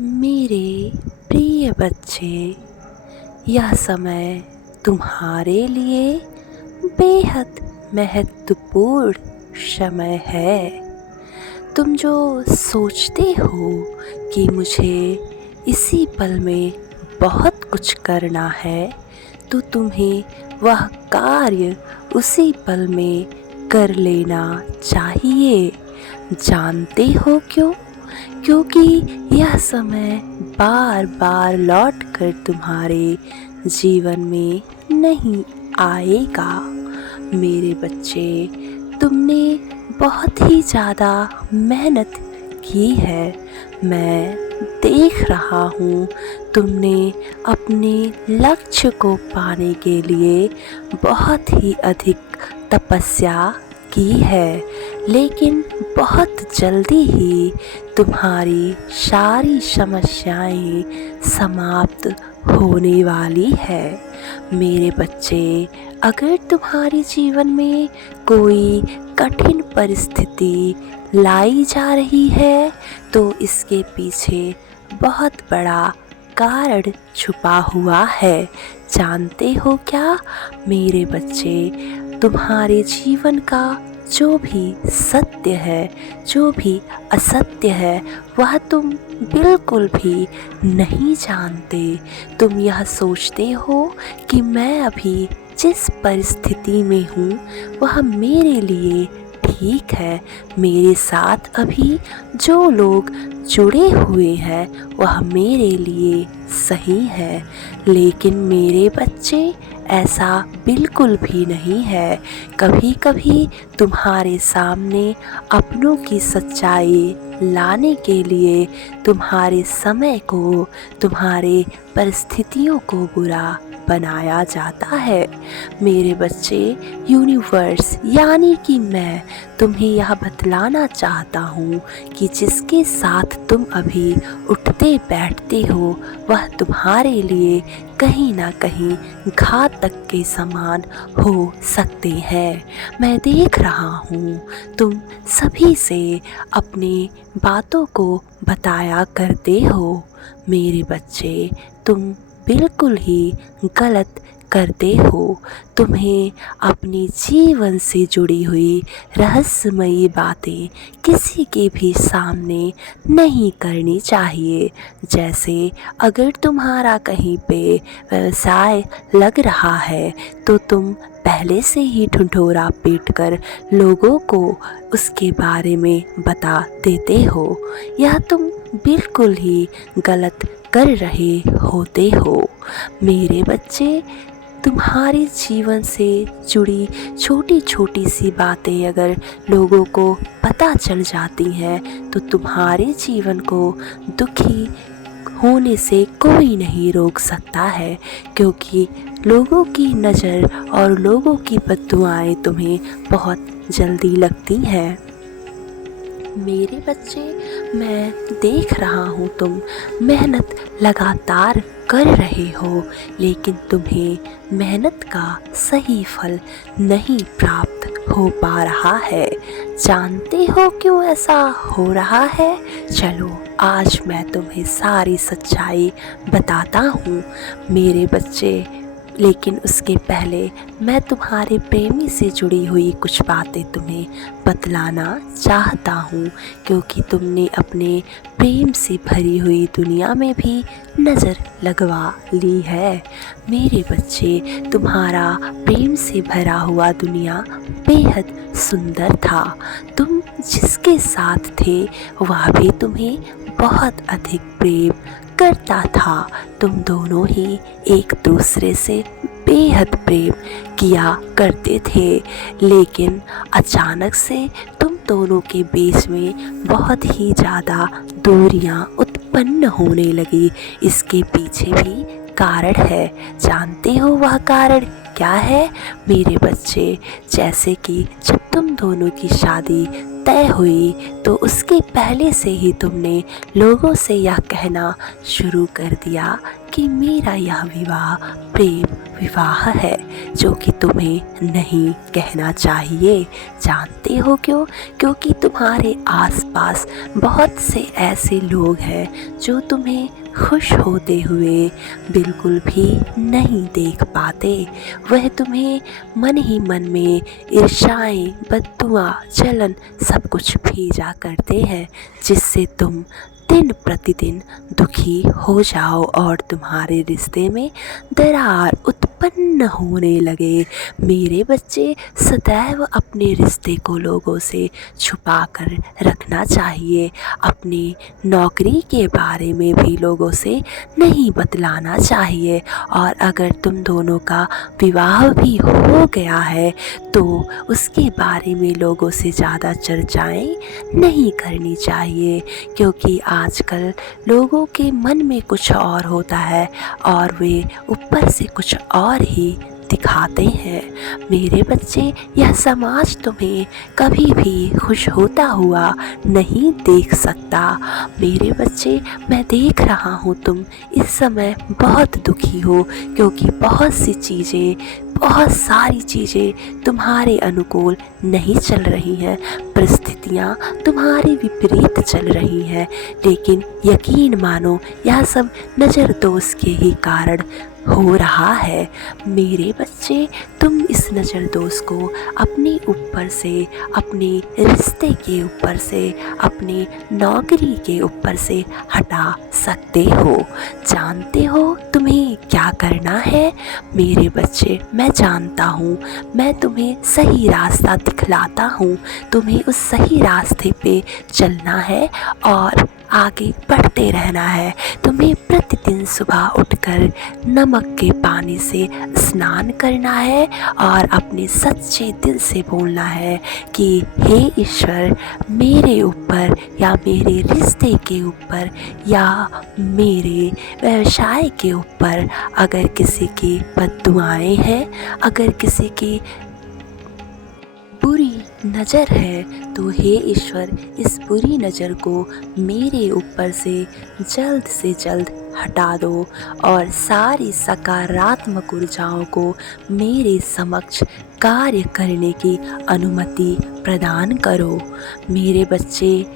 मेरे प्रिय बच्चे, यह समय तुम्हारे लिए बेहद महत्वपूर्ण समय है। तुम जो सोचते हो कि मुझे इसी पल में बहुत कुछ करना है, तो तुम्हें वह कार्य उसी पल में कर लेना चाहिए। जानते हो क्यों? क्योंकि यह समय बार बार लौट कर तुम्हारे जीवन में नहीं आएगा। मेरे बच्चे, तुमने बहुत ही ज़्यादा मेहनत की है। मैं देख रहा हूँ, तुमने अपने लक्ष्य को पाने के लिए बहुत ही अधिक तपस्या की है, लेकिन बहुत जल्दी ही तुम्हारी सारी समस्याएं समाप्त होने वाली है। मेरे बच्चे, अगर तुम्हारे जीवन में कोई कठिन परिस्थिति लाई जा रही है, तो इसके पीछे बहुत बड़ा कारण छुपा हुआ है। जानते हो क्या मेरे बच्चे? तुम्हारे जीवन का जो भी सत्य है, जो भी असत्य है, वह तुम बिल्कुल भी नहीं जानते। तुम यह सोचते हो कि मैं अभी जिस परिस्थिति में हूँ वह मेरे लिए ठीक है। मेरे साथ अभी जो लोग जुड़े हुए हैं वह मेरे लिए सही है, लेकिन मेरे बच्चे ऐसा बिल्कुल भी नहीं है। कभी कभी तुम्हारे सामने अपनों की सच्चाई लाने के लिए तुम्हारे समय को, तुम्हारे परिस्थितियों को बुरा बनाया जाता है। मेरे बच्चे, यूनिवर्स यानी कि मैं तुम्हें यह बतलाना चाहता हूँ कि जिसके साथ तुम अभी उठते बैठते हो वह तुम्हारे लिए कहीं ना कहीं घातक के समान हो सकते हैं। मैं देख रहा हूँ, तुम सभी से अपनी बातों को बताया करते हो। मेरे बच्चे, तुम बिल्कुल ही गलत करते हो। तुम्हें अपने जीवन से जुड़ी हुई रहस्यमयी बातें किसी के भी सामने नहीं करनी चाहिए। जैसे अगर तुम्हारा कहीं पे व्यवसाय लग रहा है, तो तुम पहले से ही ढिंढोरा पीट कर लोगों को उसके बारे में बता देते हो। यह तुम बिल्कुल ही गलत कर रहे होते हो। मेरे बच्चे, तुम्हारे जीवन से जुड़ी छोटी छोटी सी बातें अगर लोगों को पता चल जाती हैं, तो तुम्हारे जीवन को दुखी होने से कोई नहीं रोक सकता है, क्योंकि लोगों की नज़र और लोगों की बद्दुआएं तुम्हें बहुत जल्दी लगती हैं। मेरे बच्चे, मैं देख रहा हूँ तुम मेहनत लगातार कर रहे हो, लेकिन तुम्हें मेहनत का सही फल नहीं प्राप्त हो पा रहा है। जानते हो क्यों ऐसा हो रहा है? चलो आज मैं तुम्हें सारी सच्चाई बताता हूँ मेरे बच्चे, लेकिन उसके पहले मैं तुम्हारे प्रेमी से जुड़ी हुई कुछ बातें तुम्हें बतलाना चाहता हूँ, क्योंकि तुमने अपने प्रेम से भरी हुई दुनिया में भी नज़र लगवा ली है। मेरे बच्चे, तुम्हारा प्रेम से भरा हुआ दुनिया बेहद सुंदर था। तुम जिसके साथ थे वह भी तुम्हें बहुत अधिक प्रेम करता था। तुम दोनों ही एक दूसरे से बेहद प्रेम किया करते थे, लेकिन अचानक से तुम दोनों के बीच में बहुत ही ज़्यादा दूरियां उत्पन्न होने लगी। इसके पीछे भी कारण है। जानते हो वह कारण क्या है मेरे बच्चे? जैसे कि जब तुम दोनों की शादी तय हुई, तो उसके पहले से ही तुमने लोगों से यह कहना शुरू कर दिया कि मेरा यह विवाह प्रेम विवाह है जो कि तुम्हें नहीं कहना चाहिए। जानते हो क्यों? क्योंकि तुम्हारे आसपास बहुत से ऐसे लोग हैं जो तुम्हें खुश होते हुए बिल्कुल भी नहीं देख पाते। वह तुम्हें मन ही मन में ईर्ष्याएं, बद्दुआ, जलन सब कुछ भेजा करते हैं, जिससे तुम दिन प्रतिदिन दुखी हो जाओ और तुम्हारे रिश्ते में दरार उत्पन्न होने लगे। मेरे बच्चे, सदैव अपने रिश्ते को लोगों से छुपा कर रखना चाहिए। अपनी नौकरी के बारे में भी लोगों से नहीं बतलाना चाहिए, और अगर तुम दोनों का विवाह भी हो गया है तो उसके बारे में लोगों से ज़्यादा चर्चाएं नहीं करनी चाहिए, क्योंकि आजकल लोगों के मन में कुछ और होता है और वे ऊपर से कुछ और ही दिखाते हैं। मेरे बच्चे, यह समाज तुम्हें कभी भी खुश होता हुआ नहीं देख सकता। मेरे बच्चे, मैं देख रहा हूँ तुम इस समय बहुत दुखी हो, क्योंकि बहुत सारी चीज़ें तुम्हारे अनुकूल नहीं चल रही हैं। परिस्थितियाँ तुम्हारे विपरीत चल रही हैं, लेकिन यकीन मानो यह सब नज़रदोष के ही कारण हो रहा है। मेरे बच्चे, तुम इस नज़र दोष को अपने ऊपर से, अपने रिश्ते के ऊपर से, अपनी नौकरी के ऊपर से हटा सकते हो। जानते हो तुम्हें क्या करना है? मेरे बच्चे, मैं जानता हूँ, मैं तुम्हें सही रास्ता दिखलाता हूँ। तुम्हें उस सही रास्ते पे चलना है और आगे बढ़ते रहना है। तुम्हें प्रतिदिन सुबह उठकर नमक के पानी से स्नान करना है और अपने सच्चे दिल से बोलना है कि हे ईश्वर, मेरे ऊपर या मेरे रिश्ते के ऊपर या मेरे व्यवसाय के ऊपर अगर किसी की बद्दुआएं हैं, अगर किसी की बुरी नज़र है, तो हे ईश्वर, इस बुरी नज़र को मेरे ऊपर से जल्द हटा दो और सारी सकारात्मक ऊर्जाओं को मेरे समक्ष कार्य करने की अनुमति प्रदान करो। मेरे बच्चे,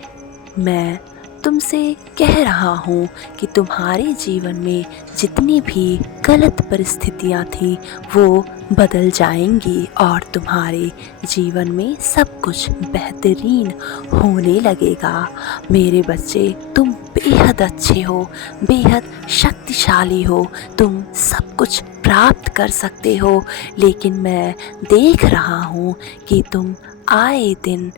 मैं तुमसे कह रहा हूँ कि तुम्हारे जीवन में जितनी भी गलत परिस्थितियाँ थीं वो बदल जाएंगी और तुम्हारे जीवन में सब कुछ बेहतरीन होने लगेगा। मेरे बच्चे, तुम बेहद अच्छे हो, बेहद शक्तिशाली हो, तुम सब कुछ प्राप्त कर सकते हो, लेकिन मैं देख रहा हूँ कि तुम आए दिन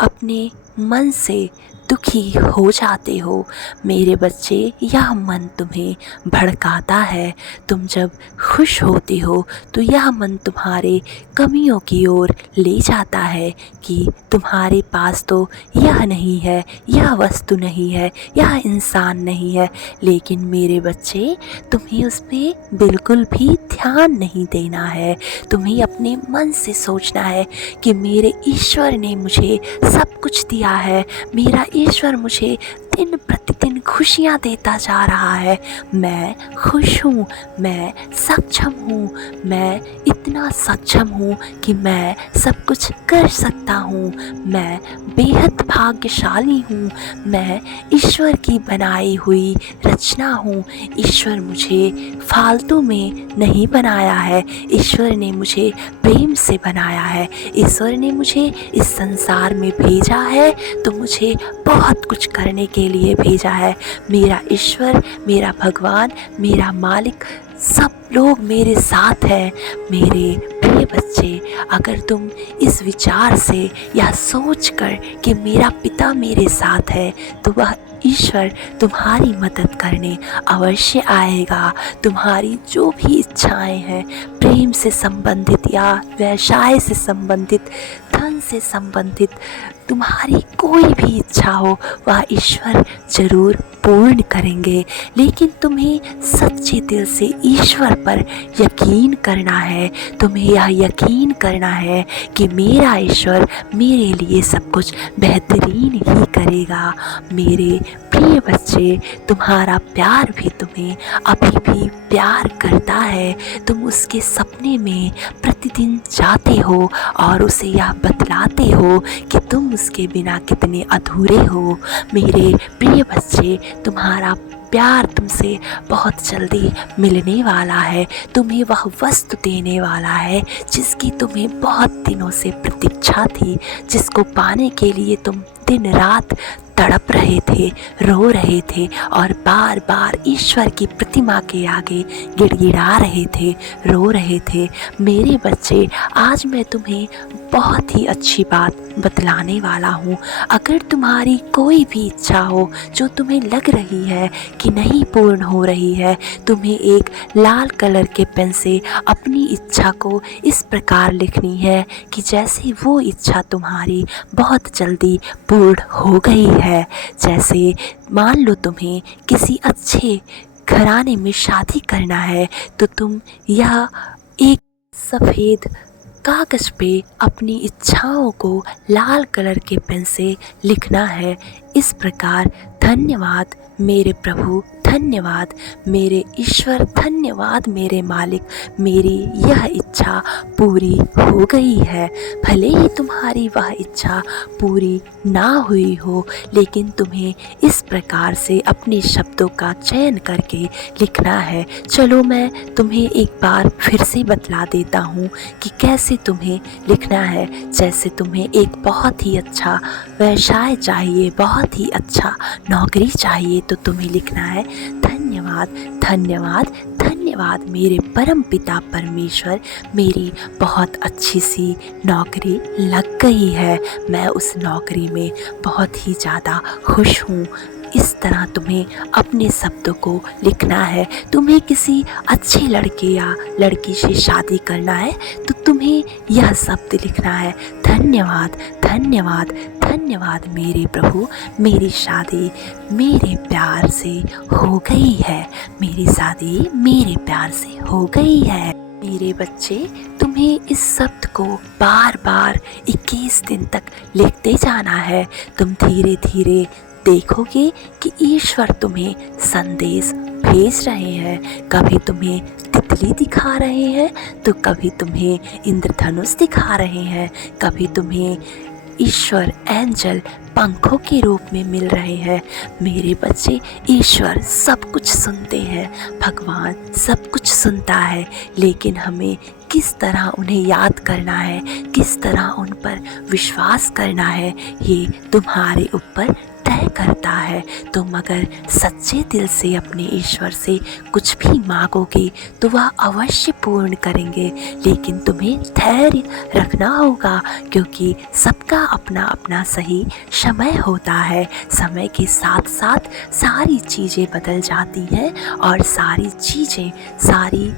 अपने मन से दुखी हो जाते हो। मेरे बच्चे, यह मन तुम्हें भड़काता है। तुम जब खुश होते हो तो यह मन तुम्हारे कमियों की ओर ले जाता है कि तुम्हारे पास तो यह नहीं है, यह वस्तु नहीं है, यह इंसान नहीं है। लेकिन मेरे बच्चे, तुम्हें उस पर बिल्कुल भी ध्यान नहीं देना है। तुम्हें अपने मन से सोचना है कि मेरे ईश्वर ने मुझे सब कुछ दिया है, मेरा ईश्वर मुझे दिन प्रतिदिन खुशियाँ देता जा रहा है। मैं खुश हूँ, मैं सक्षम हूँ, मैं इतना सक्षम हूँ कि मैं सब कुछ कर सकता हूँ। मैं बेहद भाग्यशाली हूँ, मैं ईश्वर की बनाई हुई रचना हूँ। ईश्वर मुझे फालतू में नहीं बनाया है, ईश्वर ने मुझे प्रेम से बनाया है। ईश्वर ने मुझे इस संसार में भेजा है तो मुझे बहुत कुछ करने के लिए भेजा है। मेरा ईश्वर, मेरा भगवान, मेरा मालिक, सब लोग मेरे साथ हैं। मेरे प्रिय बच्चे, अगर तुम इस विचार से या सोच कर कि मेरा पिता मेरे साथ है, तो वह ईश्वर तुम्हारी मदद करने अवश्य आएगा। तुम्हारी जो भी इच्छाएं हैं, प्रेम से संबंधित या व्यवसाय से संबंधित, धन से संबंधित, तुम्हारी कोई भी इच्छा हो वह ईश्वर जरूर पूर्ण करेंगे। लेकिन तुम्हें सच्चे दिल से ईश्वर पर यकीन करना है। तुम्हें यह यकीन करना है कि मेरा ईश्वर मेरे लिए सब कुछ बेहतरीन ही करेगा। मेरे प्रिय बच्चे, तुम्हारा प्यार भी तुम्हें अभी भी प्यार करता है। तुम उसके सपने में प्रतिदिन जाते हो और उसे यह बतलाते हो कि तुम उसके बिना कितने अधूरे हो। मेरे प्रिय बच्चे, तुम्हारा प्यार तुमसे बहुत जल्दी मिलने वाला है। तुम्हें वह वस्तु देने वाला है जिसकी तुम्हें बहुत दिनों से प्रतीक्षा थी, जिसको पाने के लिए तुम दिन रात तड़प रहे थे, रो रहे थे और बार बार ईश्वर की प्रतिमा के आगे गिड़गिड़ा रहे थे, रो रहे थे। मेरे बच्चे, आज मैं तुम्हें बहुत ही अच्छी बात बतलाने वाला हूँ। अगर तुम्हारी कोई भी इच्छा हो जो तुम्हें लग रही है कि नहीं पूर्ण हो रही है, तुम्हें एक लाल कलर के पेन से अपनी इच्छा को इस प्रकार लिखनी है कि जैसे वो इच्छा तुम्हारी बहुत जल्दी पूर्ण हो गई है। जैसे मान लो तुम्हें किसी अच्छे घराने में शादी करना है, तो तुम यह एक सफ़ेद कागज़ पे अपनी इच्छाओं को लाल कलर के पेन से लिखना है इस प्रकार। धन्यवाद मेरे प्रभु, धन्यवाद मेरे ईश्वर, धन्यवाद मेरे मालिक, मेरी यह इच्छा पूरी हो गई है। भले ही तुम्हारी वह इच्छा पूरी ना हुई हो, लेकिन तुम्हें इस प्रकार से अपने शब्दों का चयन करके लिखना है। चलो मैं तुम्हें एक बार फिर से बतला देता हूँ कि कैसे तुम्हें लिखना है। जैसे तुम्हें एक बहुत ही अच्छा व्यवसाय चाहिए, बहुत ही अच्छा नौकरी चाहिए, तो तुम्हें लिखना है धन्यवाद, धन्यवाद, धन्यवाद मेरे परम पिता परमेश्वर, मेरी बहुत अच्छी सी नौकरी लग गई है। मैं उस नौकरी में बहुत ही ज़्यादा खुश हूँ। इस तरह तुम्हें अपने शब्दों को लिखना है। तुम्हें किसी अच्छे लड़के या लड़की से शादी करना है, तो तुम्हें यह शब्द लिखना है धन्यवाद, धन्यवाद, धन्यवाद मेरे प्रभु, मेरी शादी मेरे प्यार से हो गई है, मेरी शादी मेरे प्यार से हो गई है। मेरे बच्चे, तुम्हें इस शब्द को बार बार 21 दिन तक लिखते जाना है। तुम धीरे धीरे देखोगे कि ईश्वर तुम्हें संदेश भेज रहे हैं। कभी तुम्हें तितली दिखा रहे हैं, तो कभी तुम्हें इंद्रधनुष दिखा रहे हैं, कभी तुम्हें ईश्वर एंजल पंखों के रूप में मिल रहे हैं। मेरे बच्चे, ईश्वर सब कुछ सुनते हैं, भगवान सब कुछ सुनता है, लेकिन हमें किस तरह उन्हें याद करना है, किस तरह उन पर विश्वास करना है, ये तुम्हारे ऊपर तय करता है। तुम अगर सच्चे दिल से अपने ईश्वर से कुछ भी मांगोगे तो वह अवश्य पूर्ण करेंगे, लेकिन तुम्हें धैर्य रखना होगा, क्योंकि सबका अपना अपना सही समय होता है। समय के साथ साथ सारी चीज़ें बदल जाती हैं और सारी चीज़ें, सारी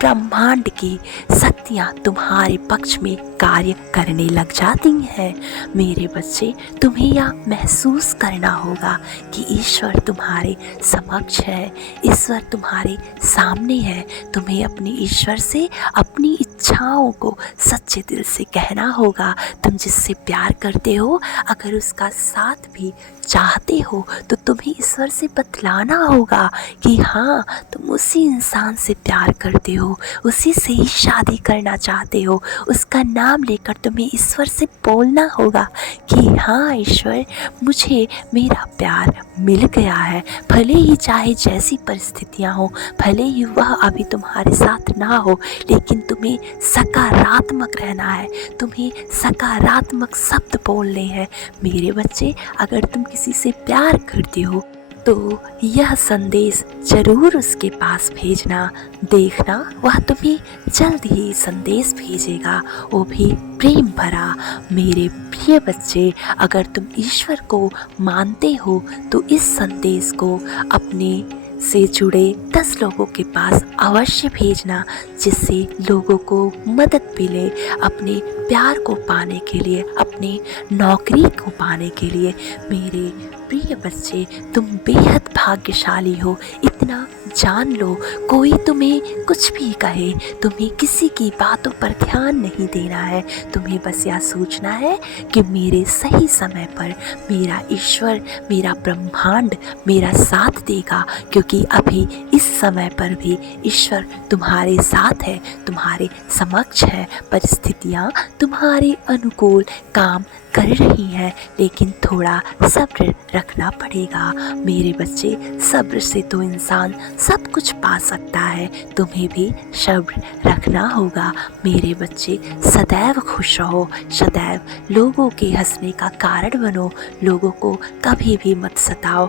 ब्रह्मांड की शक्तियाँ तुम्हारे पक्ष में कार्य करने लग जाती हैं। मेरे बच्चे, तुम्हें यह महसूस करना होगा कि ईश्वर तुम्हारे समक्ष है, ईश्वर तुम्हारे सामने है। तुम्हें अपने ईश्वर से अपनी इच्छाओं को सच्चे दिल से कहना होगा। तुम जिससे प्यार करते हो, अगर उसका साथ भी चाहते हो, तो तुम्हें ईश्वर से बतलाना होगा कि हाँ, तुम उसी इंसान से प्यार करते हो, उसी से ही शादी करना चाहते हो। उसका नाम लेकर तुम्हें ईश्वर से बोलना होगा कि हाँ ईश्वर, मुझे मेरा प्यार मिल गया है। भले ही चाहे जैसी परिस्थितियाँ हो, भले ही वह अभी तुम्हारे साथ ना हो, लेकिन तुम्हें सकारात्मक रहना है, तुम्हें सकारात्मक शब्द बोलने हैं। मेरे बच्चे, अगर तुम किसी से प्यार करते हो तो यह संदेश जरूर उसके पास भेजना। देखना, वह तुम्हें जल्द ही संदेश भेजेगा, वो भी प्रेम भरा। मेरे प्रिय बच्चे, अगर तुम ईश्वर को मानते हो तो इस संदेश को अपने से जुड़े 10 लोगों के पास अवश्य भेजना, जिससे लोगों को मदद मिले अपने प्यार को पाने के लिए, अपनी नौकरी को पाने के लिए। मेरे प्रिय बच्चे, तुम बेहद भाग्यशाली हो। इतना जान लो, कोई तुम्हें कुछ भी कहे, तुम्हें किसी की बातों पर ध्यान नहीं देना है। तुम्हें बस यह सोचना है कि मेरे सही समय पर मेरा ईश्वर, मेरा ब्रह्मांड मेरा साथ देगा, क्योंकि अभी इस समय पर भी ईश्वर तुम्हारे साथ है, तुम्हारे समक्ष है। परिस्थितियाँ तुम्हारे अनुकूल काम कर रही हैं, लेकिन थोड़ा सब्र रखना पड़ेगा। मेरे बच्चे, सब्र से तो इंसान सब कुछ पा सकता है, तुम्हें भी सब्र रखना होगा। मेरे बच्चे, सदैव खुश रहो, सदैव लोगों के हंसने का कारण बनो, लोगों को कभी भी मत सताओ।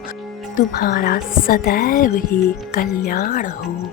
तुम्हारा सदैव ही कल्याण हो।